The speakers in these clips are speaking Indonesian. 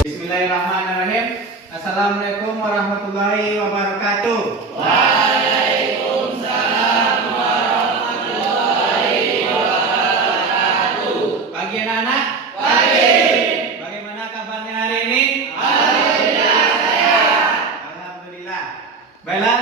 Bismillahirrahmanirrahim. Assalamualaikum warahmatullahi wabarakatuh. Waalaikumsalam warahmatullahi wabarakatuh. Pagi anak-anak. Pagi. Bagaimana kabarnya hari ini? Alhamdulillah sehat. Alhamdulillah. Baiklah,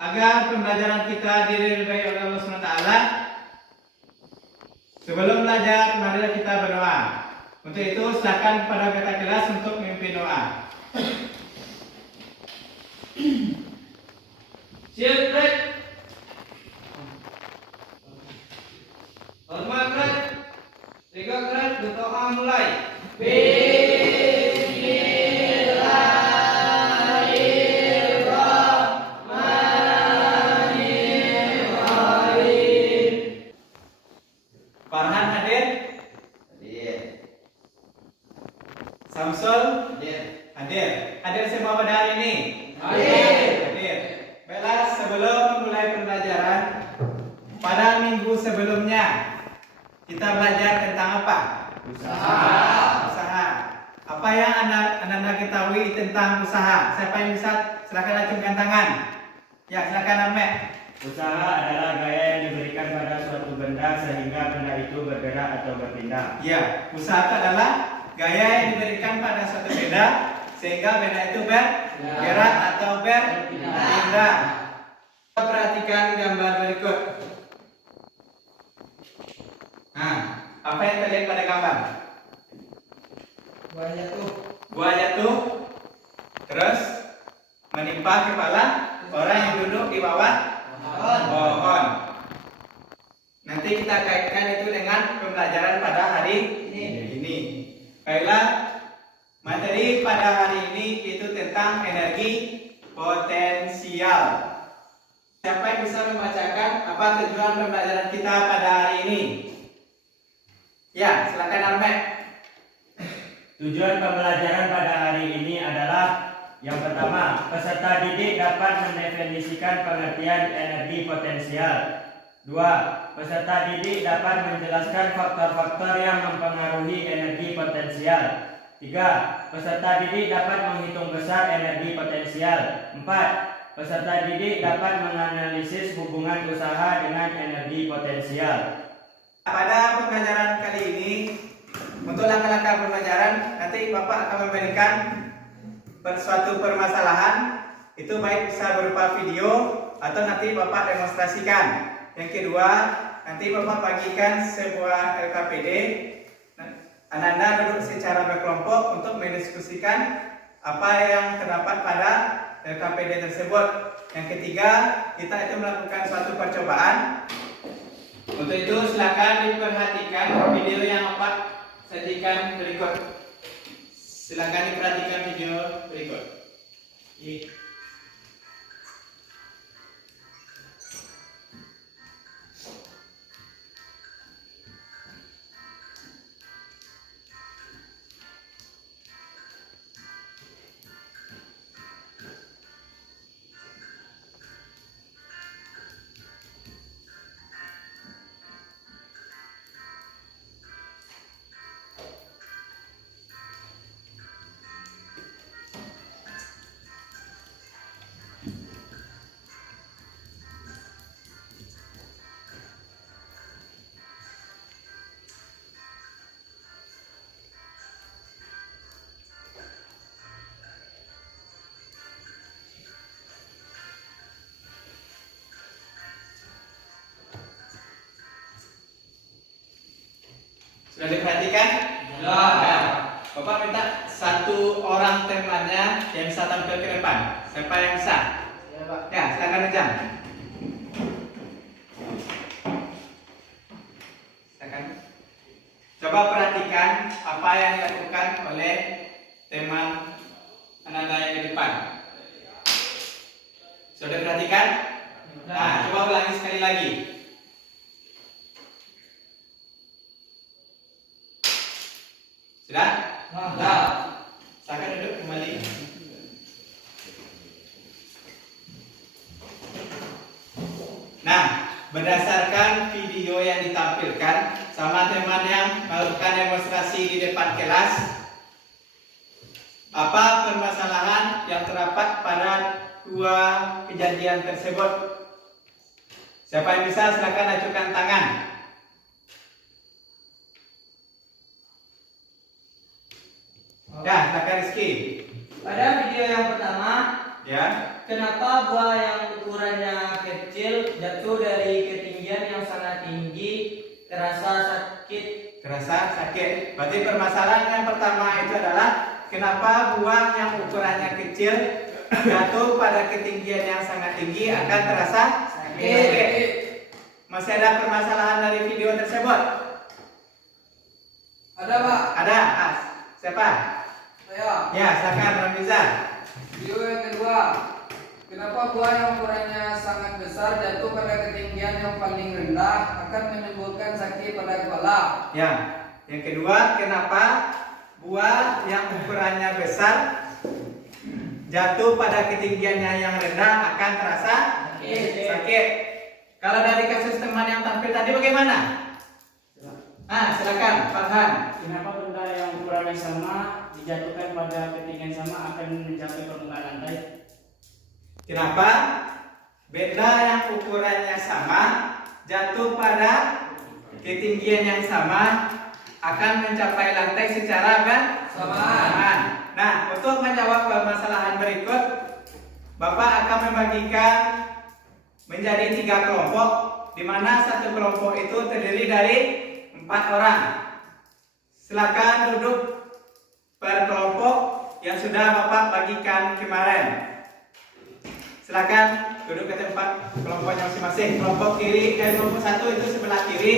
agar pembelajaran kita diridhai oleh Allah SWT, sebelum belajar marilah kita berdoa. Untuk itu silakan pada kakak kelas untuk memimpin doa. Siap, break. Hormat, break. Tiga kelas, berdoa mulai. Farhan hadir? Hadir. Samsul? Hadir. Hadir semua pada hari ini? Hadir. Baiklah, sebelum memulai pembelajaran, pada minggu sebelumnya kita belajar tentang apa? Usaha. Apa yang anda ketahui tentang usaha? Siapa yang bisa? Silakan acungkan tangan. Ya, silakan Ahmed. Usaha adalah gaya yang diberikan pada suatu benda sehingga benda itu bergerak atau berpindah. Ya, usaha itu adalah gaya yang diberikan pada suatu benda sehingga benda itu bergerak atau berpindah. Perhatikan gambar berikut. Nah, apa yang terlihat pada gambar? Buah jatuh, terus menimpa kepala orang yang duduk di bawah pohon. Nanti kita kaitkan itu dengan pembelajaran pada hari ini. Baiklah, materi pada hari ini itu tentang energi potensial. Siapa yang bisa membacakan apa tujuan pembelajaran kita pada hari ini? Ya, silakan Ahmed. Tujuan pembelajaran pada hari ini adalah yang pertama, peserta didik dapat mendefinisikan pengertian energi potensial. 2. Peserta didik dapat menjelaskan faktor-faktor yang mempengaruhi energi potensial. 3. Peserta didik dapat menghitung besar energi potensial. 4. Peserta didik dapat menganalisis hubungan usaha dengan energi potensial. Pada pembelajaran kali ini, untuk langkah-langkah pembelajaran, nanti Bapak akan memberikan suatu permasalahan, itu baik bisa berupa video atau nanti Bapak demonstrasikan. Yang kedua, nanti Bapak bagikan sebuah LKPD. Anda duduk secara berkelompok untuk mendiskusikan apa yang terdapat pada LKPD tersebut. Yang ketiga, kita itu melakukan suatu percobaan. Untuk itu silakan diperhatikan video yang Bapak sajikan berikut. Silakan diperhatikan video berikut. Sudah diperhatikan? Ya. Bapak minta satu orang temannya yang bisa tampil ke depan. Siapa yang bisa? Ya, silakan Ujang. Silakan. Coba perhatikan apa yang dilakukan oleh teman Ananda yang di depan. Sudah perhatikan? Nah, coba ulangi sekali lagi. Sudah? Sudah. Silakan duduk kembali. Nah, berdasarkan video yang ditampilkan sama teman yang melakukan demonstrasi di depan kelas, apa permasalahan yang terdapat pada dua kejadian tersebut? Siapa yang bisa, silakan ajukan tangan. Ya, silakan Rizky. Pada video yang pertama, Ya. kenapa buah yang ukurannya kecil jatuh dari ketinggian yang sangat tinggi terasa sakit? Terasa sakit. Berarti permasalahan yang pertama itu adalah kenapa buah yang ukurannya kecil jatuh pada ketinggian yang sangat tinggi akan terasa sakit. Masih ada permasalahan dari video tersebut? Ada, Pak. Ada? Siapa? Saya. Ya, silakan Ramizan. Video yang kedua. Kenapa buah yang ukurannya sangat besar jatuh pada ketinggian yang paling rendah akan menimbulkan sakit pada kepala? Ya. Yang kedua, kenapa buah yang ukurannya besar jatuh pada ketinggiannya yang rendah akan terasa sakit. Kalau dari kasus teman yang tampil tadi bagaimana? Silakan Farhan. Kenapa benda yang ukurannya sama dijatuhkan pada ketinggian sama akan mencapai permukaan lantai? Kenapa benda yang ukurannya sama jatuh pada ketinggian yang sama akan mencapai lantai secara bersamaan? Nah, untuk menjawab permasalahan berikut, Bapak akan membagikan menjadi 3 kelompok, di mana satu kelompok itu terdiri dari 4 orang. Silakan duduk per kelompok yang sudah Bapak bagikan kemarin. Silakan duduk ke tempat kelompoknya masing-masing. Kelompok kiri, kelompok 1 itu sebelah kiri,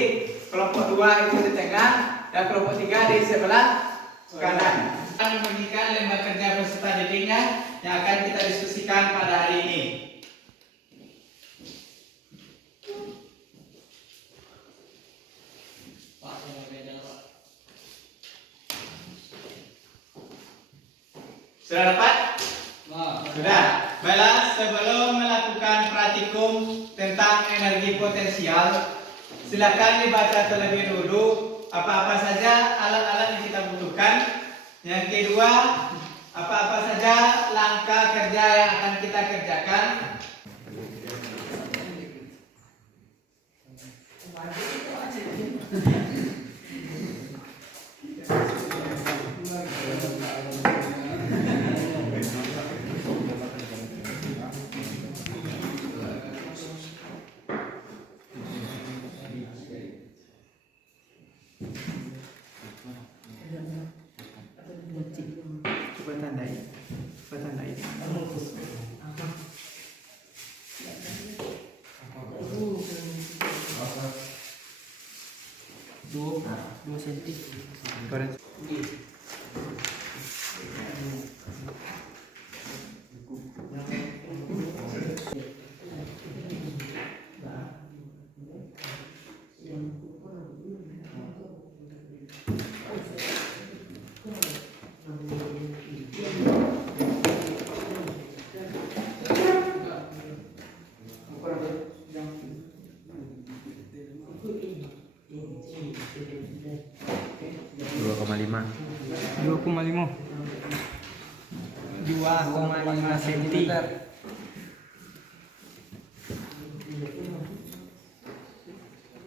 kelompok 2 itu di tengah, dan kelompok 3 di sebelah kanan. Akan membagikan lembar kerja peserta didiknya yang akan kita diskusikan pada hari ini. Sudah dapat? Sudah. Baiklah, sebelum melakukan praktikum tentang energi potensial, silakan dibaca terlebih dulu apa-apa saja alat-alat yang kita butuhkan. Yang kedua, apa-apa saja langkah kerja yang akan kita kerjakan. Coba tandai. Dua senti. Senti.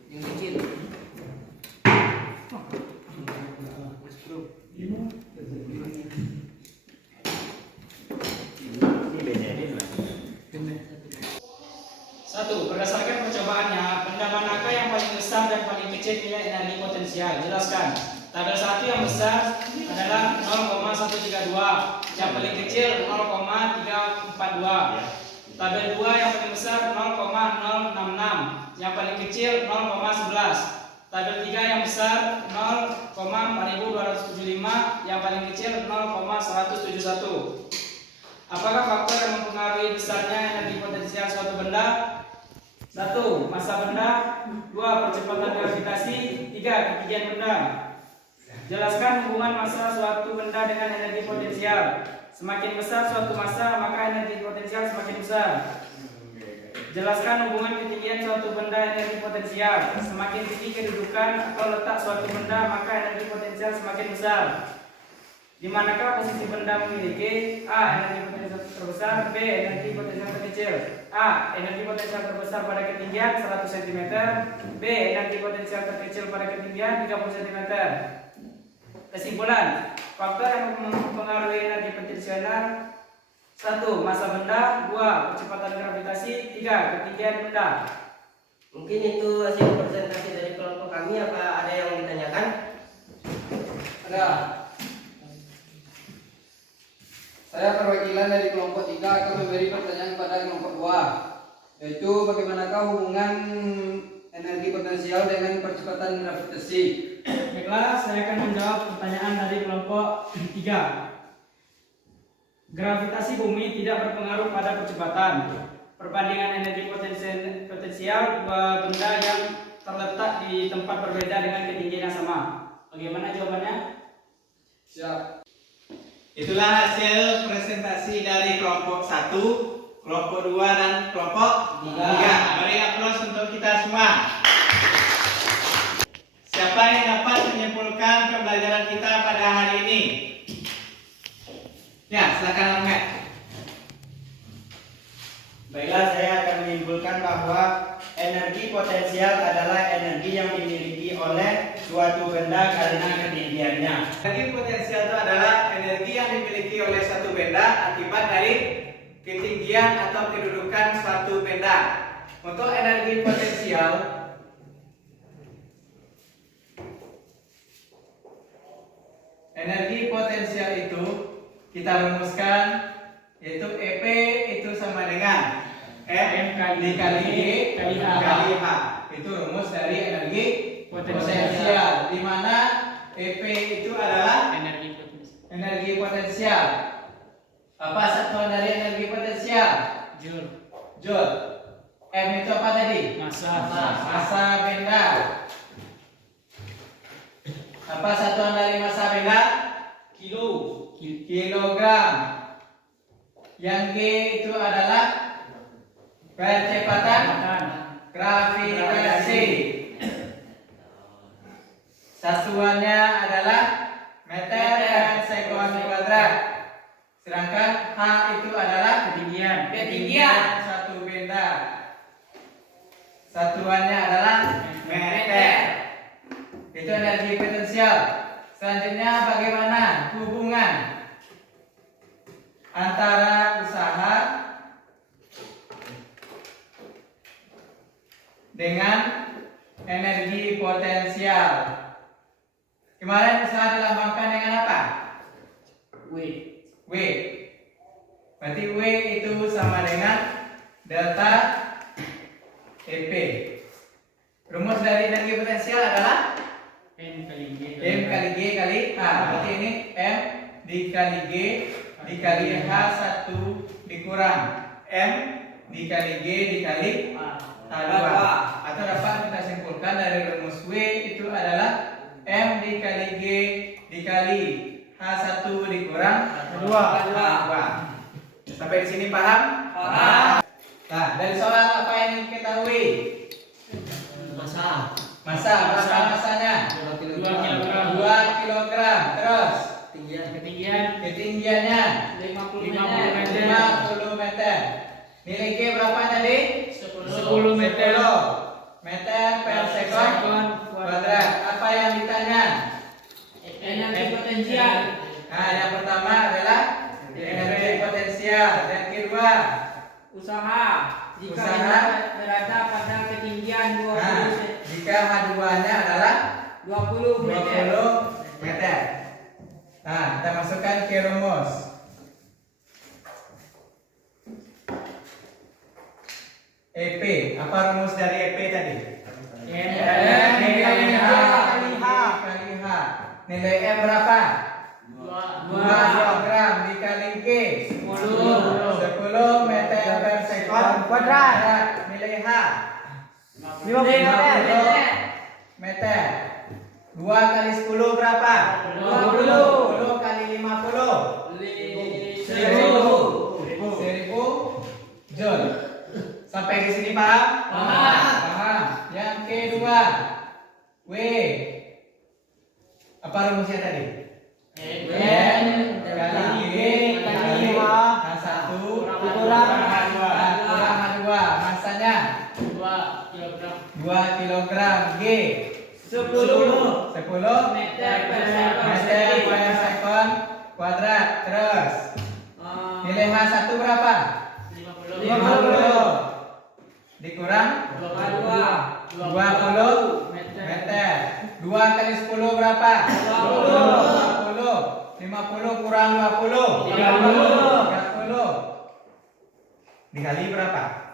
Yang kecil. Satu, berdasarkan percobaannya, benda manakah yang paling besar dan paling kecil nilai energi potensial? Jelaskan. Tabel 1 yang besar adalah 0,132, yang paling kecil 0,342. Tabel 2 yang paling besar 0,066, yang paling kecil 0,11. Tabel 3 yang besar 0,4275, yang paling kecil 0,171. Apakah faktor yang mempengaruhi besarnya energi potensial suatu benda? 1. Massa benda. 2. Percepatan gravitasi. 3. Ketinggian benda. Jelaskan hubungan massa suatu benda dengan energi potensial. Semakin besar suatu massa, maka energi potensial semakin besar. Jelaskan hubungan ketinggian suatu benda energi potensial. Semakin tinggi kedudukan atau letak suatu benda, maka energi potensial semakin besar. Di manakah posisi benda memiliki A. Energi potensial terbesar, B. Energi potensial terkecil. A. Energi potensial terbesar pada ketinggian 100 cm, B. Energi potensial terkecil pada ketinggian 30 cm. Kesimpulan, faktor yang mempengaruhi energi potensial: 1. Massa benda. 2. Percepatan gravitasi. 3. Ketinggian benda. Mungkin itu hasil presentasi dari kelompok kami. Apa ada yang ditanyakan? Ada. Saya perwakilan dari kelompok 3 akan memberi pertanyaan kepada kelompok 2, yaitu bagaimanakah hubungan energi potensial dengan percepatan gravitasi. Baiklah, saya akan menjawab pertanyaan dari kelompok 3. Gravitasi bumi tidak berpengaruh pada percepatan. Perbandingan energi potensial dua benda yang terletak di tempat berbeda dengan ketinggian yang sama. Bagaimana jawabannya? Siap. Itulah hasil presentasi dari kelompok 1, kelompok 2 dan kelompok 3. Mari aplaus untuk kita semua. Siapa yang dapat menyimpulkan pembelajaran kita pada hari ini? Ya, silakan Ahmed. Baiklah, saya akan menyimpulkan bahwa energi potensial adalah energi yang dimiliki oleh suatu benda karena ketinggiannya. Energi potensial itu adalah energi yang dimiliki oleh suatu benda akibat dari ketinggian atau kedudukan suatu benda. Untuk energi potensial itu kita rumuskan, yaitu EP itu sama dengan M dikali G kali H. Itu rumus dari energi potensial, di mana EP itu adalah energi potensial. Apa satuan dari energi potensial? Joule. M itu apa tadi? Massa benda. Apa satuan dari massa benda? Kilogram. Yang G itu adalah percepatan gravitasi. Satuannya adalah meter per sekon kuadrat. Sedangkan H itu adalah ketinggian suatu benda. Satuannya adalah meter. Itu energi potensial. Selanjutnya, bagaimana hubungan antara usaha dengan energi potensial? Kemarin usaha dilambangkan dengan apa? W. Berarti W itu sama dengan delta EP. Rumus dari energi potensial adalah M kali G kali H. Berarti ini M dikali G dikali H 1 dikurang M dikali G dikali H2. Atau dapat kita simpulkan dari rumus W itu adalah M dikali G dikali H1 dikurang H2. Sampai di sini paham? Paham. Nah, dari soal apa yang diketahui? Massa, berapa massanya? 2 kilogram. Terus ketinggiannya 50 meter. Nilai G berapa tadi? 10 meter per sekon kuadrat. Apa yang ditanya? Energi potensial. Nah, yang pertama adalah energi potensial. Yang kedua, Usaha. Jika berada pada ketinggian 20 jika H2-nya adalah 20 meter. Nah, kita masukkan ke rumus. EP. Apa rumus dari EP tadi? kali H. Nilai M berapa? 2 kilogram dikali G 10 meter per sekon kuadrat. Nilai H 50 meter. 2 kali 10 berapa? 20 kali 50 1000 joule. Sampai di sini paham? Paham. Yang kedua, W. Apa rumusnya tadi? N kali G kali H1 kurang H2. Masanya 2 kilogram. G 10 meter per sekon kuadrat. Terus nilai H1 berapa? 50 dikurang 20 meter. 2 kali 10 berapa? 50 kurang 20 30 dikali berapa?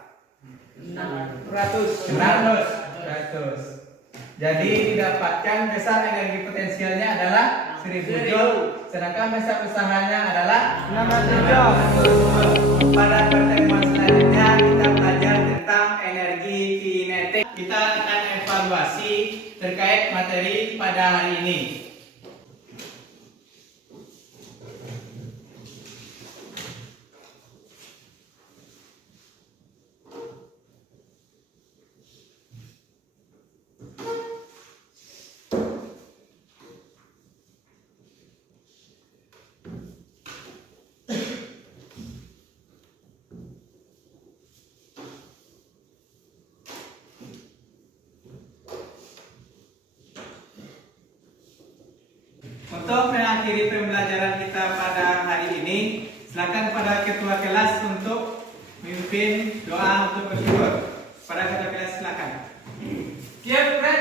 100. Jadi didapatkan besar energi potensialnya adalah 1000 joule, sedangkan besar usahanya adalah 600 joule. Pada pertemuan selanjutnya kita belajar tentang energi kinetik. Kita akan evaluasi terkait materi pada hari ini. Untuk mengakhiri pembelajaran kita pada hari ini, silakan pada ketua kelas untuk memimpin doa untuk bersyukur. Pada ketua kelas silakan. Siap, Fred.